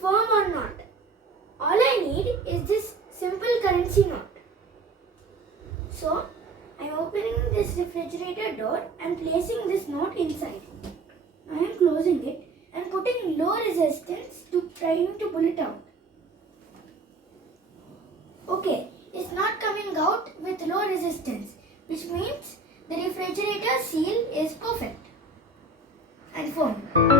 firm or not. All I need is this simple currency note. So, I am opening this refrigerator door and placing this note inside. I am closing it and putting low resistance to trying to pull it out. Okay, it's not coming out with low resistance, which means the refrigerator seal is perfect and firm.